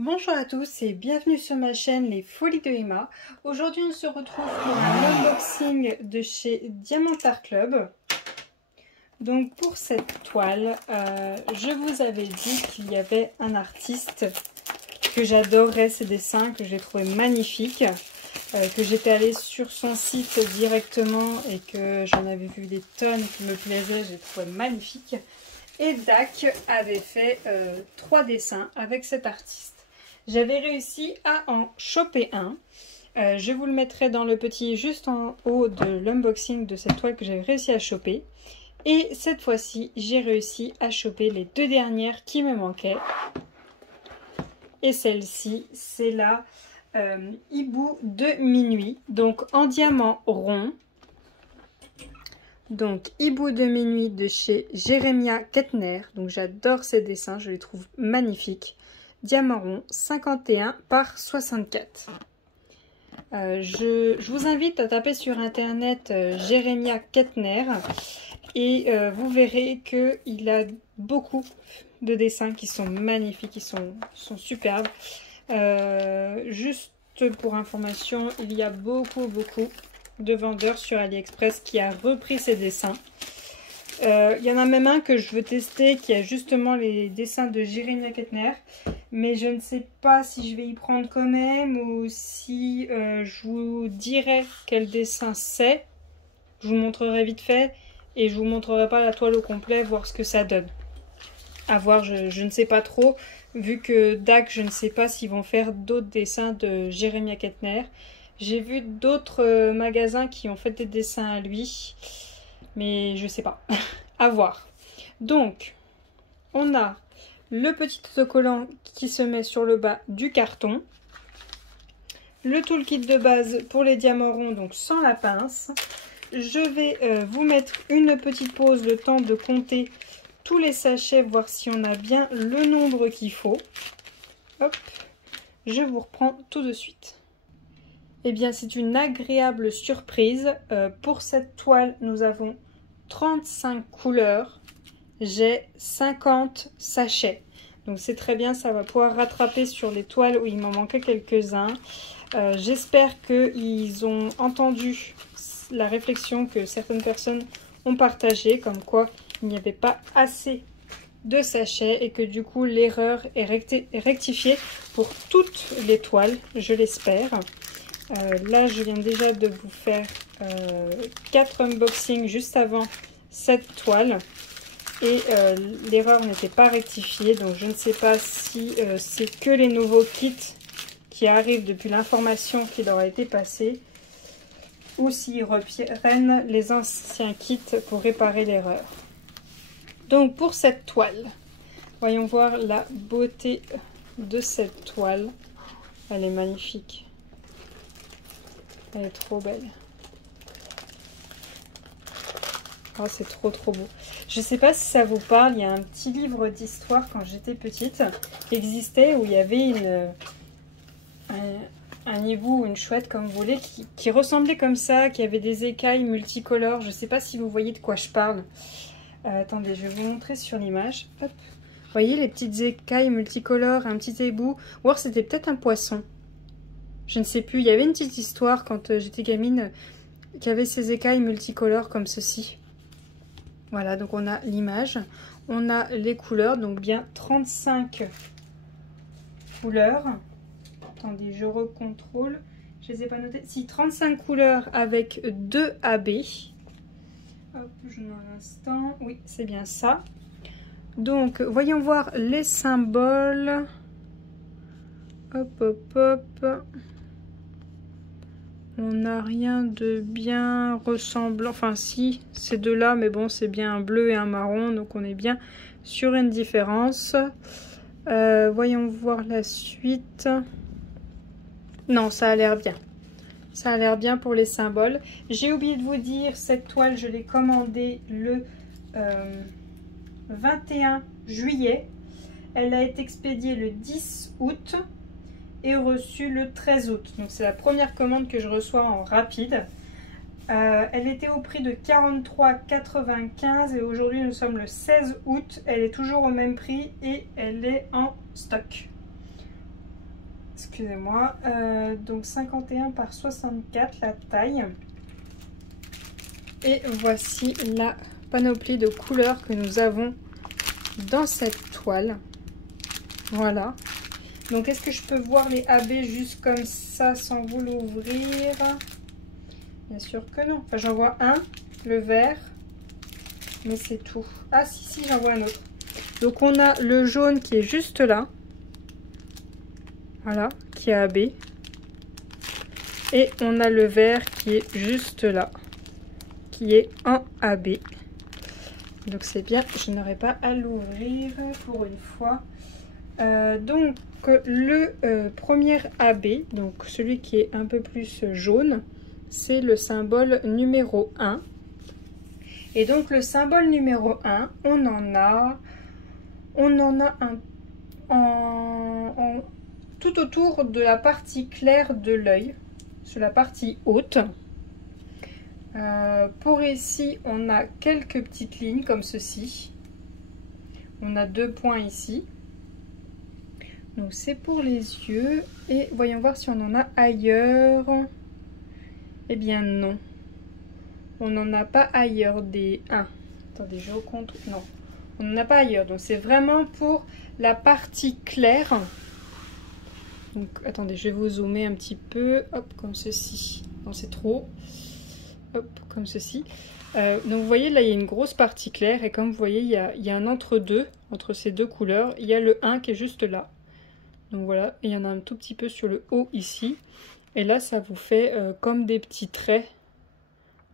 Bonjour à tous et bienvenue sur ma chaîne Les Folies de Emma. Aujourd'hui on se retrouve pour un unboxing de chez Diamant Art Club. Donc pour cette toile, je vous avais dit qu'il y avait un artiste que j'adorais ses dessins, que j'ai trouvé magnifique, que j'étais allée sur son site directement et que j'en avais vu des tonnes qui me plaisaient, j'ai trouvé magnifique. Et Dac avait fait 3 dessins avec cet artiste. J'avais réussi à en choper un. Je vous le mettrai dans le petit juste en haut de l'unboxing de cette toile que j'avais réussi à choper. Et cette fois-ci, j'ai réussi à choper les 2 dernières qui me manquaient. Et celle-ci, c'est la Hibou de minuit. Donc en diamant rond. Donc Hibou de minuit de chez Jeremiah Kettner. Donc j'adore ces dessins, je les trouve magnifiques. Diamant rond 51 par 64. Je vous invite à taper sur internet Jeremiah Kettner et vous verrez qu'il a beaucoup de dessins qui sont magnifiques, qui sont superbes. Juste pour information, il y a beaucoup de vendeurs sur AliExpress qui a repris ces dessins. Il y en a même un que je veux tester qui a justement les dessins de Jeremiah Kettner, mais je ne sais pas si je vais y prendre quand même ou si je vous dirai quel dessin c'est. Je vous montrerai vite fait et je vous montrerai pas la toile au complet, voir ce que ça donne. À voir, je ne sais pas trop, vu que Dac, je ne sais pas s'ils vont faire d'autres dessins de Jeremiah Kettner. J'ai vu d'autres magasins qui ont fait des dessins à lui. Mais je sais pas, à voir. Donc, on a le petit autocollant qui se met sur le bas du carton. Le toolkit de base pour les diamants ronds, donc sans la pince. Je vais vous mettre une petite pause, le temps de compter tous les sachets, voir si on a bien le nombre qu'il faut. Hop, je vous reprends tout de suite. Eh bien, c'est une agréable surprise. Pour cette toile, nous avons 35 couleurs. J'ai 50 sachets. Donc c'est très bien, ça va pouvoir rattraper sur les toiles où il m'en manquait quelques-uns. J'espère qu'ils ont entendu la réflexion que certaines personnes ont partagée, comme quoi il n'y avait pas assez de sachets et que du coup l'erreur est rectifiée pour toutes les toiles, je l'espère. Là, je viens déjà de vous faire 4 unboxings juste avant cette toile et l'erreur n'était pas rectifiée, donc je ne sais pas si c'est que les nouveaux kits qui arrivent depuis l'information qui leur a été passée ou s'ils reprennent les anciens kits pour réparer l'erreur. Donc pour cette toile, voyons voir la beauté de cette toile. Elle est magnifique. Elle est trop belle. Oh, c'est trop beau. Je sais pas si ça vous parle, il y a un petit livre d'histoire quand j'étais petite qui existait où il y avait un hibou ou une chouette comme vous voulez qui ressemblait comme ça, qui avait des écailles multicolores. Je sais pas si vous voyez de quoi je parle. Attendez, je vais vous montrer sur l'image. Hop. Vous voyez les petites écailles multicolores, un petit hibou. Ou alors c'était peut-être un poisson. Je ne sais plus, il y avait une petite histoire quand j'étais gamine qui avait ces écailles multicolores comme ceci. Voilà, donc on a l'image, on a les couleurs, donc bien 35 couleurs. Attendez, je recontrôle, je les ai pas notées. Si, 35 couleurs avec 2 AB. Hop, je mets un instant, oui, c'est bien ça. Donc, voyons voir les symboles. Hop. On n'a rien de bien ressemblant. Enfin, si, c'est deux là, mais bon, c'est bien un bleu et un marron. Donc, on est bien sur une différence. Voyons voir la suite. Non, ça a l'air bien. Ça a l'air bien pour les symboles. J'ai oublié de vous dire, cette toile, je l'ai commandée le 21 juillet. Elle a été expédiée le 10 août. Et reçue le 13 août. Donc c'est la première commande que je reçois en rapide. Elle était au prix de 43,95 et aujourd'hui nous sommes le 16 août. Elle est toujours au même prix et elle est en stock. Excusez-moi. Donc 51 par 64 la taille. Et voici la panoplie de couleurs que nous avons dans cette toile. Voilà. Donc est-ce que je peux voir les AB juste comme ça sans vous l'ouvrir? Bien sûr que non. Enfin j'en vois un, le vert. Mais c'est tout. Ah si, j'en vois un autre. Donc on a le jaune qui est juste là. Voilà, qui est AB. Et on a le vert qui est juste là. Qui est en AB. Donc c'est bien, je n'aurai pas à l'ouvrir pour une fois. Donc le premier AB, donc celui qui est un peu plus jaune, c'est le symbole numéro 1. Et donc le symbole numéro 1, on en a un tout autour de la partie claire de l'œil, sur la partie haute. Pour ici, on a quelques petites lignes comme ceci. On a 2 points ici. Donc c'est pour les yeux. Et voyons voir si on en a ailleurs. Eh bien non. On n'en a pas ailleurs des 1. Attendez, je recompte. Non. On n'en a pas ailleurs. Donc c'est vraiment pour la partie claire. Donc attendez, je vais vous zoomer un petit peu. Hop, comme ceci. Non, c'est trop. Hop, comme ceci. Donc vous voyez là il y a une grosse partie claire et comme vous voyez il y a un entre-deux, entre ces deux couleurs, il y a le 1 qui est juste là. Donc voilà, et il y en a un tout petit peu sur le haut ici. Et là ça vous fait comme des petits traits.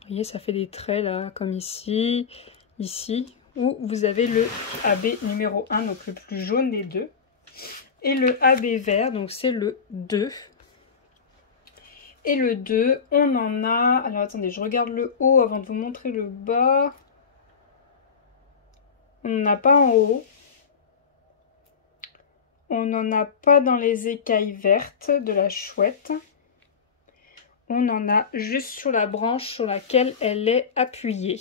Vous voyez ça fait des traits là comme ici, ici, où vous avez le AB numéro 1, donc le plus jaune des deux. Et le AB vert, donc c'est le 2. Et le 2, on en a... Alors attendez, je regarde le haut avant de vous montrer le bas. On n'en a pas en haut. On n'en a pas dans les écailles vertes de la chouette. On en a juste sur la branche sur laquelle elle est appuyée.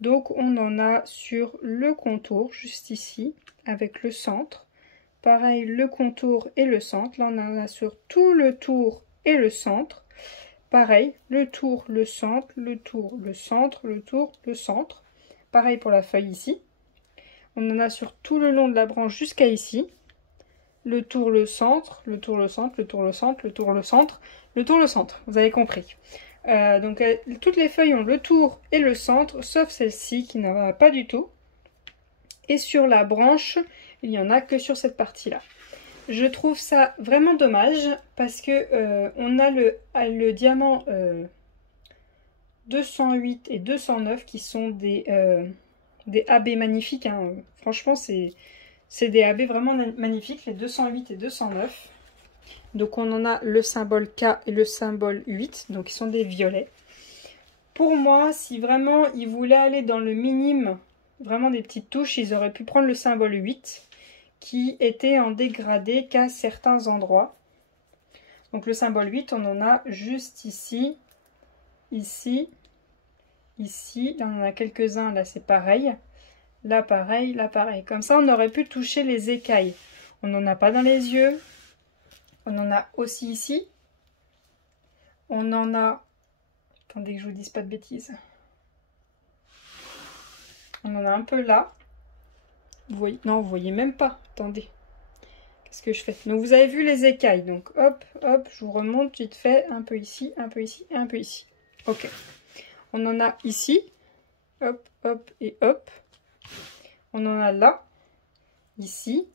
Donc on en a sur le contour, juste ici, avec le centre. Pareil, le contour et le centre. Là, on en a sur tout le tour et le centre. Pareil, le tour, le centre, le tour, le centre, le tour, le centre. Pareil pour la feuille ici. On en a sur tout le long de la branche jusqu'à ici. Le tour, le centre, le tour, le centre, le tour, le centre, le tour, le centre, le tour, le centre. Vous avez compris. Toutes les feuilles ont le tour et le centre, sauf celle-ci qui n'en a pas du tout. Et sur la branche, il n'y en a que sur cette partie-là. Je trouve ça vraiment dommage parce que on a le diamant 208 et 209 qui sont des AB magnifiques. Hein. Franchement, c'est des AB vraiment magnifiques, les 208 et 209. Donc on en a le symbole K et le symbole 8, donc ils sont des violets. Pour moi, si vraiment ils voulaient aller dans le minime, vraiment des petites touches, ils auraient pu prendre le symbole 8 qui était en dégradé qu'à certains endroits. Donc le symbole 8, on en a juste ici, ici, ici. Là, on en a quelques-uns, là c'est pareil. Là pareil, là pareil. Comme ça, on aurait pu toucher les écailles. On n'en a pas dans les yeux. On en a aussi ici. On en a... Attendez que je vous dise pas de bêtises. On en a un peu là. Vous voyez... Non, vous voyez même pas. Attendez. Qu'est-ce que je fais? Donc vous avez vu les écailles. Donc hop, hop, je vous remonte vite fait. Un peu ici, un peu ici, un peu ici. Ok. On en a ici. Hop, hop et hop. On en a là. Ici.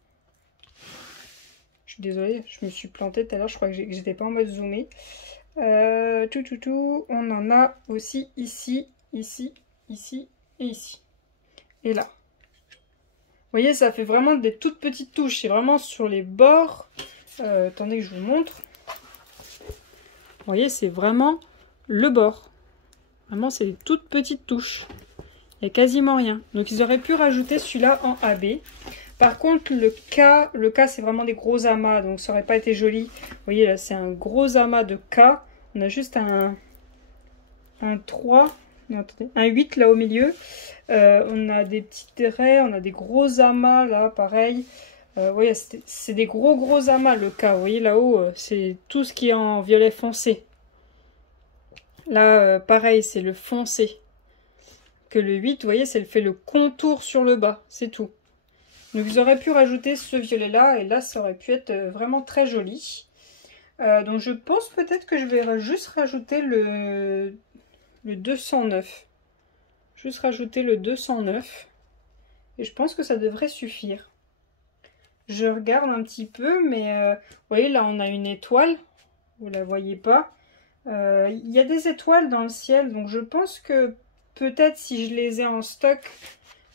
Je suis désolée, je me suis plantée tout à l'heure. Je crois que j'étais pas en mode zoomé. On en a aussi ici, ici, ici et ici. Et là. Vous voyez, ça fait vraiment des toutes petites touches. C'est vraiment sur les bords. Attendez que je vous montre. Vous voyez, c'est vraiment le bord. Vraiment, c'est des toutes petites touches. Il n'y a quasiment rien. Donc, ils auraient pu rajouter celui-là en AB. Par contre, le K c'est vraiment des gros amas. Donc, ça n'aurait pas été joli. Vous voyez, là, c'est un gros amas de K. On a juste un 3. Non, attendez, un 8 là au milieu. On a des petits traits, on a des gros amas là, pareil. Vous voyez, c'est des gros amas le K. Vous voyez là-haut, c'est tout ce qui est en violet foncé. Là, pareil, c'est le foncé. Que le 8, vous voyez, c'est fait le contour sur le bas, c'est tout. Donc vous aurez pu rajouter ce violet-là, et là, ça aurait pu être vraiment très joli. Donc je pense peut-être que je vais juste rajouter le 209. Juste rajouter le 209. Et je pense que ça devrait suffire. Je regarde un petit peu, mais vous voyez, là, on a une étoile. Vous la voyez pas. Il y a des étoiles dans le ciel, donc je pense que peut-être si je les ai en stock,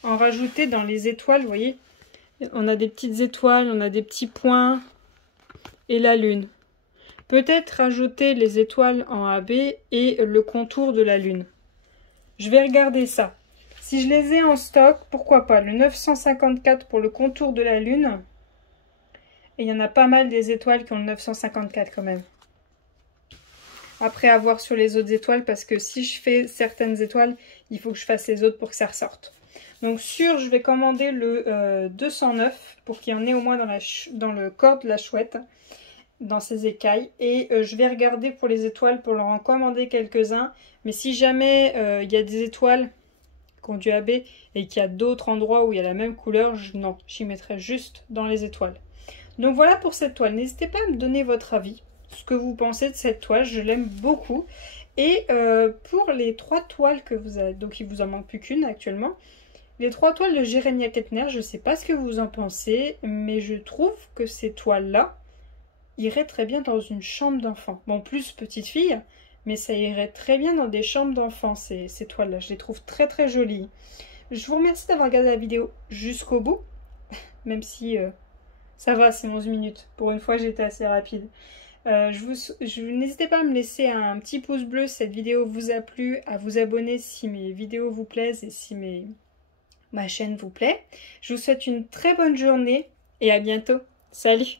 en rajouter dans les étoiles, vous voyez, on a des petites étoiles, on a des petits points et la lune. Peut-être rajouter les étoiles en AB et le contour de la lune. Je vais regarder ça. Si je les ai en stock, pourquoi pas. Le 954 pour le contour de la lune. Et il y en a pas mal des étoiles qui ont le 954 quand même. Après, à voir sur les autres étoiles, parce que si je fais certaines étoiles, il faut que je fasse les autres pour que ça ressorte. Donc sûr, je vais commander le 209 pour qu'il y en ait au moins dans le corps de la chouette, dans ses écailles. Et je vais regarder pour les étoiles pour leur en commander quelques-uns. Mais si jamais il y a des étoiles qui ont du AB et qu'il y a d'autres endroits où il y a la même couleur, non, j'y mettrai juste dans les étoiles. Donc voilà pour cette toile. N'hésitez pas à me donner votre avis, ce que vous pensez de cette toile. Je l'aime beaucoup. Et pour les 3 toiles que vous avez, donc il vous en manque plus qu'une actuellement, les 3 toiles de Jérémia Kettner, je ne sais pas ce que vous en pensez, mais je trouve que ces toiles-là iraient très bien dans une chambre d'enfant. Bon, plus petite fille, mais ça irait très bien dans des chambres d'enfants, ces toiles-là. Je les trouve très jolies. Je vous remercie d'avoir regardé la vidéo jusqu'au bout, même si ça va, c'est 11 minutes. Pour une fois, j'étais assez rapide. N'hésitez pas à me laisser un petit pouce bleu si cette vidéo vous a plu, à vous abonner si mes vidéos vous plaisent et si ma chaîne vous plaît. Je vous souhaite une très bonne journée et à bientôt. Salut!